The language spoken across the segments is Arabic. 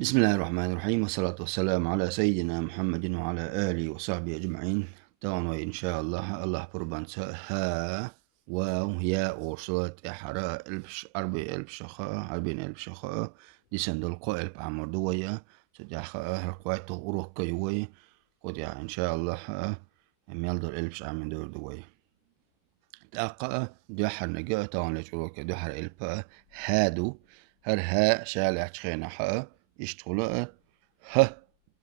بسم الله الرحمن الرحيم والصلاة والسلام على سيدنا محمد وعلى آله وصحبه أجمعين. طبعا إن شاء الله قربان ها واو يا أورسلت إحراء ألبش أربع ألف شخاء أربعين ألف شخاء دي سندل قائل بعمر دوية تدعخاء هرقوات غروك كيوي قد إن شاء الله ميلدر ألبش عمين دور دوية تاقا دوحر نجا طبعا لجروك دوحر ألبا هادو ها شالع تخينا يشتغل ه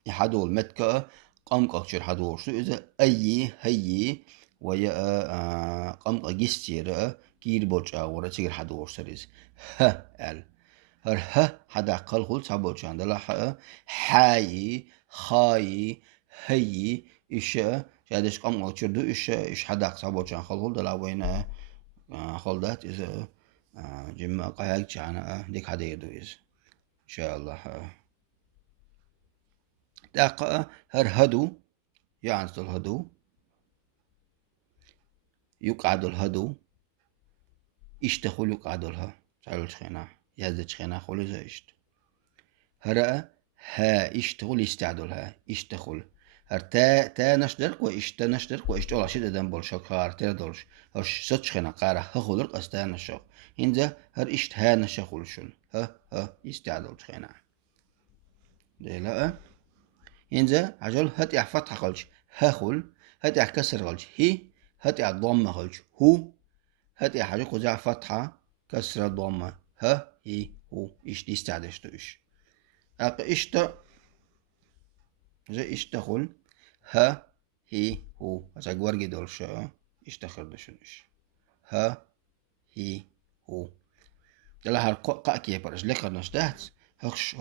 يحدول متكا قام قاكشر حدول شو إذا أي هي ويا قام قاجستير كير بوجا ورا تير حدول سريز ه ال ه حدا قل خل سبوج عندلا حاي خاي هي إيش جادش قام قاكشر دو إيش حدا سبوج عن خل دلا وين خلدات إذا جمع قايق جانا ديك حدا يدو إن شاء الله دقة هدو يعني الهدو يقعد الهدو يشتخل يقعد لها تعالوا شخينا يزد شخينا خلي زيشت هرأ ها يشتغل يستعدلها يشتغل هر تا نشدرك نشدرك واشتغل عشان دم بالشق هر تردلش هرش ست شخينا قارة هخلق استان الشق هنزا هر ها نشخلشون ها يستعدل شخينا ده لا هنزا عجل هتي فتح قلش هخل هتي كسر قلش هي هتي ضم قلش هو هتي حاجة قزع فتحة كسر ضمة ها هي هو إيش يستعدشتوش أق إشتا زي إشتغل ها هي هو هذا جورج دولشة إشتغل دشنش ها هي هو دلها قا كي برش لكر نشتهت هرش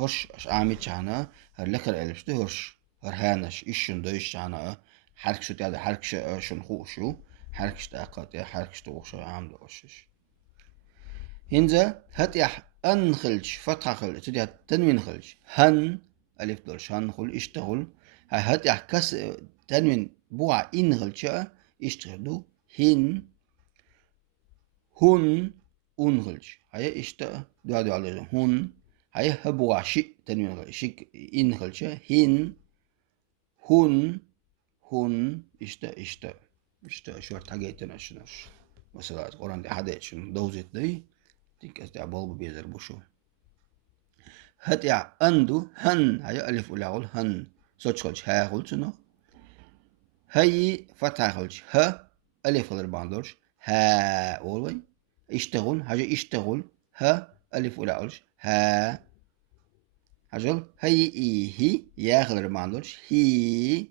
عامي شانا هر لكر ألبشت هرش هر هانش إيشن دوش شانا حركشو تعد حركش شنخوشو حركش تاقات حركش توخشو عام دوشش هنزا هتيح أنخلش فتح خل تدي تنوين خلش هن ألف دولش هن خل اشتغل هتيح كس تنوين بوع إن خلش اشتغلوا هن هن أنخلش هيا اشتغل دو على هن هيا هبوع شيء تنوين خلش شيء إن خلش هن هن هن اشتا شو حاجة شنوش مثلا قرآن دي حدا شنو دوزت دي تيك استع بولب بيزر بوشو هتيع أندو هن هيا ألف ولا أقول هن سوتش خلش ها خلش نو هي فتح خلش ها ألف غير باندورش ها أولوي اشتغل حاجة اشتغل ها ألف ولا أقولش ها حاجة هي هي يا غير باندورش هي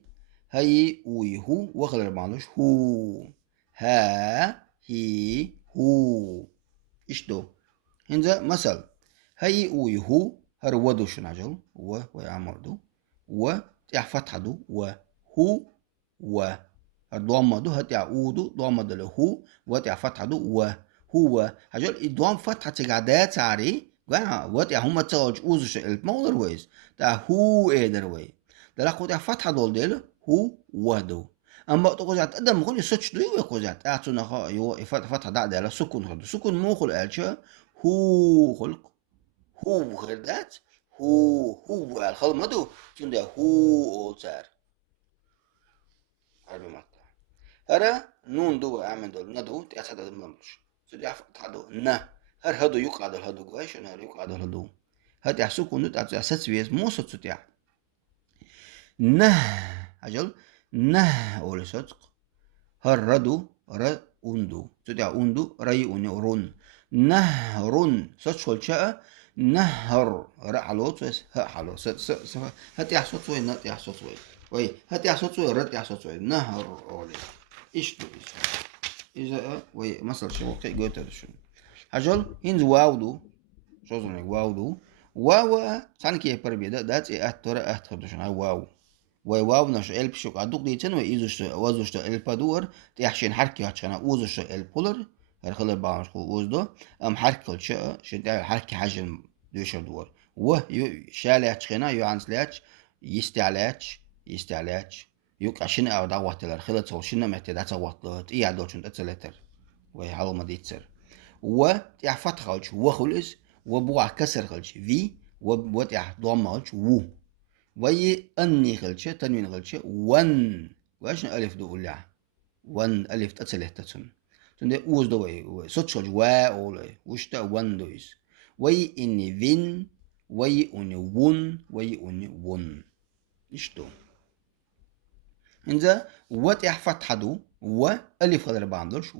وي هو وغير باندورش هو ها هي هو اشتو هنزا مثل هي ويهو هر ودو شناجل ويعمر دو تيح فتحة دو و الضوامة دو هتيع اودو ضوامة دو هو وتيع فتحة دو هو هجل الضوام فتحة تقعدات عاري وتيع هما تسوج اوزش المولر ويز تا هو ايدر وي دا لقو تيع فتحة دول ديل هو ودو اما تقوزات ادم مخول يسوتش دو يقوزات اعتونا خا يو فتحة دا ديلا سكون خدو سكون موخل الشا هو خلق هو غير ذات هو الخلق مدو تنده هو أوتار هذا مقطع هذا نون دو عمل دول ندو تأسد هذا مملش سدي فتح دو نا هر هدو يقعد الهدو قايش هر يقعد الهدو هاد يحسوكو نت أساس سويز مو صوت ستيع نه أجل نه أول صدق هر ردو أوندو تدع أوندو ري أوني رون نهر صوت شول شاء نهر رعلوت ها حلو هات يحصل شوي نات يحصل شوي وي هات يحصل شوي رد يحصل شوي نهر أولي إيش دو إذا وي مثل شو قي قلت هذا شو هجل هنز واودو شو زمان واودو واو سان كي بربي ده إيه أتورا أتخدش هاي واو واو نش ال بشوك عدوك دي تنو إيزوش وازوش ال بدور تيحشين حركي هاتشنا اوزوش ال بولر هرخل بعمش خو اوزدو ام حركل شا شد حركي حجم دوش دور و شالاتش خنا يعنسلاتش يستعلاتش يوك عشان او دعوة الخلة توشنا متى تصوت إيه عدوش انت تلاتر وهي حلو ما ديتسر و تيح فتح خلش وخلص وبوع كسر خلش في وتح ضم غلش و وي أني غلش تنوين غلش ون واش ألف دو ولا ون ألف تسله تسن تندي أوز دو سوتشل وا أولي وش تا ون دويس وي إني فين وي أني ون وي أني ون إشتو إنزا وتح فتح دو و ألف غير باندرش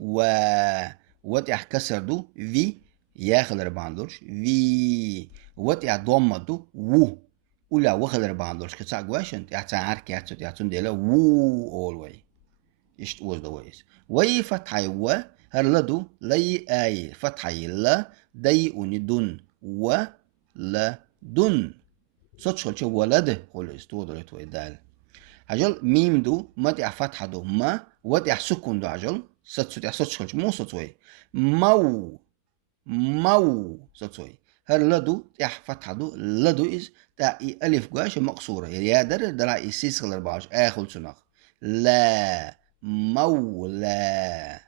وتح كسر دو في يا غير باندرش في وتح ضم دو و ولا وغير باندرش كتاع قواشن تاع عارك يا تاع تنديلا و أولوي إشت وز دويس وي فتحي و هرلدو لي آي فتحي لا دي أني دون و لا دون صوت شو ولد خلص تودر توي دال عجل ميم دو ما تع فتحة دو ما وتع سكون دو عجل صوت شو مو صوت وي مو صوت وي هرلدو تع فتحة دو لدو إز تع ألف قاش مقصورة يا در إسيس غير باش آخل سنخ لا مولا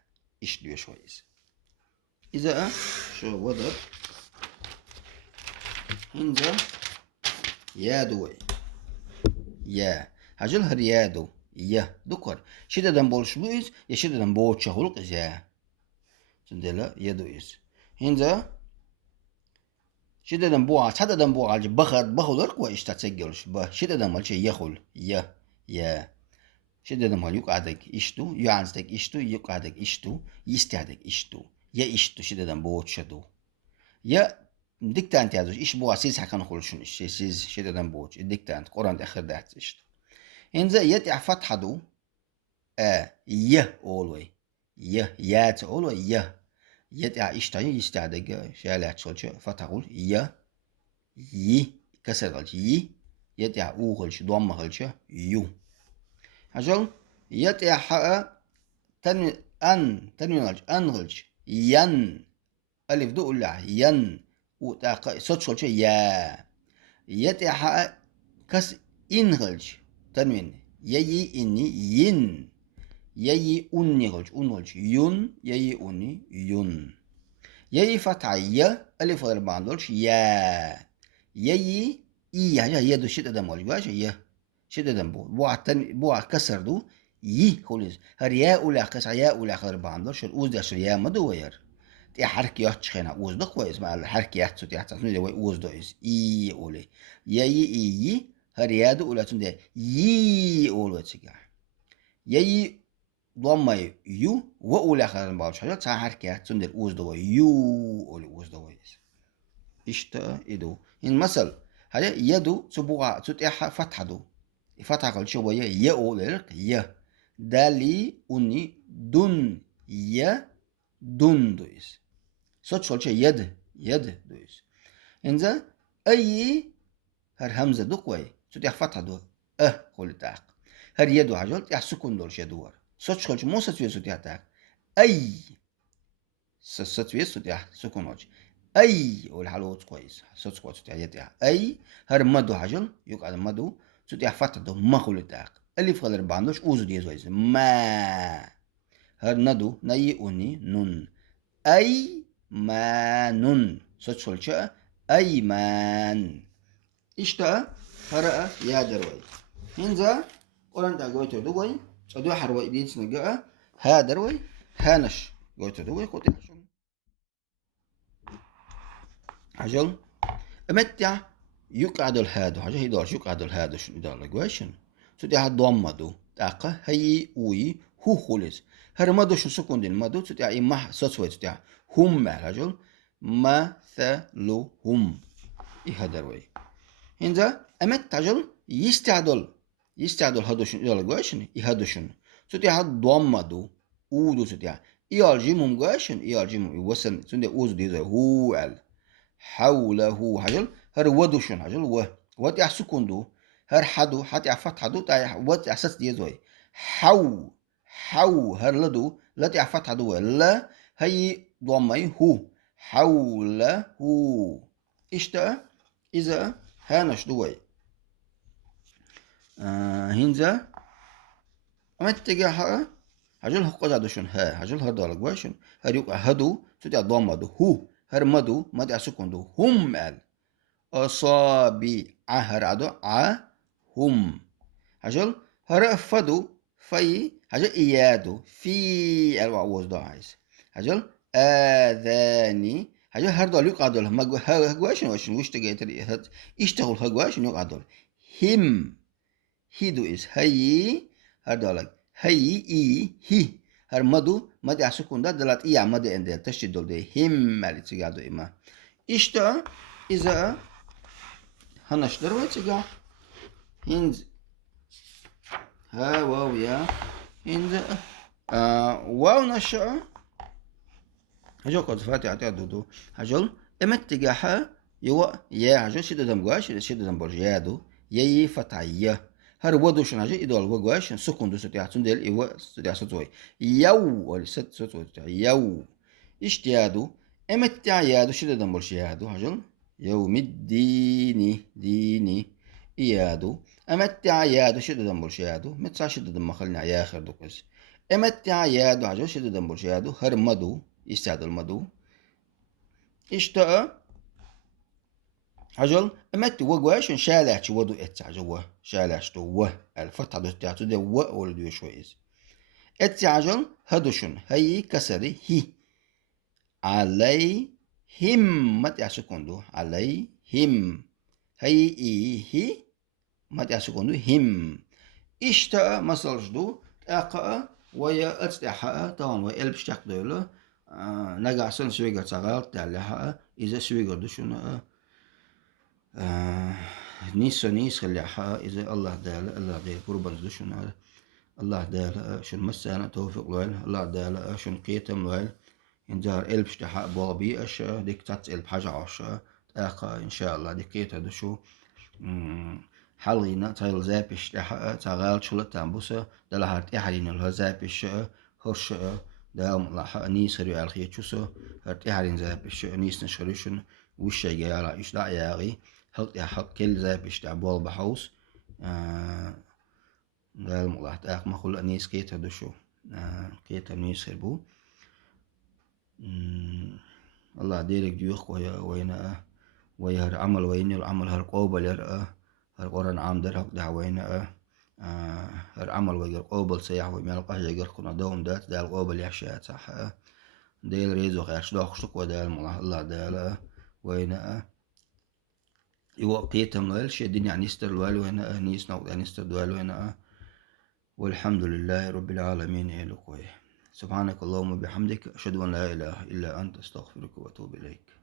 إيش دو شويس إذا شو وضر هنزا يا دوي يا هجل هر يا دو يا دكر شده دم بولش لويز يا شده دم بول شهولق إز يا سندلا يا دو إز هنزا شده دم بوع شده دم بوع على بخد كوا إيش تتسجلش به شده دم مالش يخل يا شده دم مال يقعدك إشتو يعنزك إشتو يقعدك إشتو يستعدك إشتو يا إشتو شده دم بول شدو يا ديكتانت يازوش إيش بوا سيز حكا نخلشون إيش سيز شده دم بوش الديكتانت قرآن آخر دهت إشتو هنزا يتع فتحة دو يه أولوي يات أولوي يتع إشتاين يستعدق شالات شلش فتحول ي كسر غلش يتع أو غلش ضم غلش يو هجل يتع حق تنوين غلش أن غلش ين ألف دو ولا ين وتع صوت شلش يا يتع حق كس إن غلش تنوين يي إني ين يي أني غلش يون يي أني يون يي فتح يا ألف غير باندولش يا يي إي هجا يدو شدة دم غلش يا شدة دم بوع كسر دو يي خلص هر يا أولا كسر يا أولا غير باندولش الأوز داش يا مدوير تي حركة يحتش خينا أوز دو كويس مع الحركة يحتش تي حتى تنو دي أوز دو إز إي أولي يي هر يا دو أولا تنو دي يي أولو تسيقع يي ضم يو وأولى خلال الباوش حاجات ساعة حركة تندر أوز دوا يو أولي أوز دوا إشتا إدو إن مثل هذا يدو تبوغا تتيح فتحة دو فتحة قل شوية يا أولي يا دالي أني دون يا دون دويس صوت شلش يد دويس إنزا أي هر همزة دو كوي تتيح فتحة دو قول تاق هر يدو حاجات يح سكون دولش يدوار صوت شلش مو ستوي صوت يحتاج أي ستوي صوت يح سكون وجه أي والحلوة كويس صوت كويس صوت يحتاج أي هر مدو حاجل يقعد مدو صوت يح فتح دو ما خلو تاق اللي في غير باندوش أوزو دي زويز ما هر ندو ني أني نون أي ما نون صوت شلش أي مان إشتا هرأ يا دروي هنزا قرن تا قويتو دوي صدو حروي دي سنجا ها دروي هانش قويتو دوي قوتي حشون عجل امتع يقعد الهادو حاجه يدور يقعد الهادو شنو يدور لقواشن سودي هاد ضمدو تاقه هي وي هو خلص هرمدو شو سكون دين مدو سودي ما صوت سودي هم رجل مثلهم يهدروي هنزا امت عجل يستعدل هادو شنو يدور لقواشن يهدوشن سودي هاد ضمدو اودو سودي يالجيمهم قواشن يالجيمهم يوسن سودي اوزو دي هو ال حوله حجل هر ودوشن حجل وات يح سكوندو هر حدو حتى فتح حدو تاع وات اساس دي زوي حو هر لدو لا تاع فتح دو لا هي ضمي هو حوله اشتا اذا هانش دوي هنزا امتجا حجل هقا دوشن ها حجل هر دالك باشن هر يقع هدو تاع ضمدو هو هر مدو ما تاع سكوندو هم قال أصابع هرعدو هم هجل هرفدو في هجل إيادو في الوعوز دو عايز هجل آذاني هجل هردو ليق عدل ما هجواشن وش تجي هت يشتغل هجواشن يق عدل هم هيدو إس هي هردو لك هي هي هر مدي عسكون ده دلات إيا مدي عند تشتدل ده هم مالي تجادو إما إشتا إذا هنشتر ويتجا هنز ها واو يا هنز واو نشأ هجو قد فاتي عتي دودو هجل امت تجاها يوا يا هجل شدة دمجواش شدة دمبرج يادو يي فتعية هر ودو شن هجل إدوال وجواش سكون دو ستي عتون ديل إيوا ستي عتوي يو ولا ست ستوي يو اشتيادو امت تعيادو شدة دمبرج يادو هجل يوم الديني ديني إيادو امت عيادو شدة دمبرج يادو متسع شدة دم خلنا يا آخر دوكس امت عيادو هجل شدة دمبرج يادو هر مدو يستعد المدو اشتاء عجل امت وقواش شالعش ودو اتع جوا شالعش تو و الفتحة دو تاعتو ده و ولدو شويز اتع عجل هدوشن هي كسري هي علي هم ما تعسكوندو علي هم هي اي هي ما تعسكوندو هم اشتاء مسلجدو اقا ويا اتستحا طبعا ويا البشتاق دولو نجا سن سويجر تغال تعلها إذا سويجر دشون نيس خليها إذا الله دال الله دال قربان دشون الله دال شن مسانا توفيق لوال الله دال شن قيتم لوال إن جار إلبش تحا بابي أش ديك تات إلب حاجة عشا تاقا إن شاء الله ديك قيتا دشو حلينا تايل زابش تحا تغال شلت تنبوسا دلهارت إحرين الها زابش هرش دام لا نيس ريو الخي تشوسو هرت إحرين زابش نيس نشريشن وش جاي على إيش لا ياغي حق كل زابش تعبول بحوس دام الله تاق ما خل نيس كيتا دشو كيتا نيس ربو الله ديرك جيوخ وينا ويهر عمل وين العمل هر قوبل يرأى هر قرن عام در حق دعوين هر عمل ويجر قوبل سيح ويمال قهجة يجر كنا دوم دات دال قوبل يحشات صح ديل ريزو خيرش دوخشتك ودال ملا الله دال وين يوقيتم ليل شي الدنيا نيستر الوال وين نيس نوق نيستر دوال وين والحمد لله رب العالمين إلى سبحانك اللهم وبحمدك أشهد أن لا إله إلا أنت أستغفرك وأتوب إليك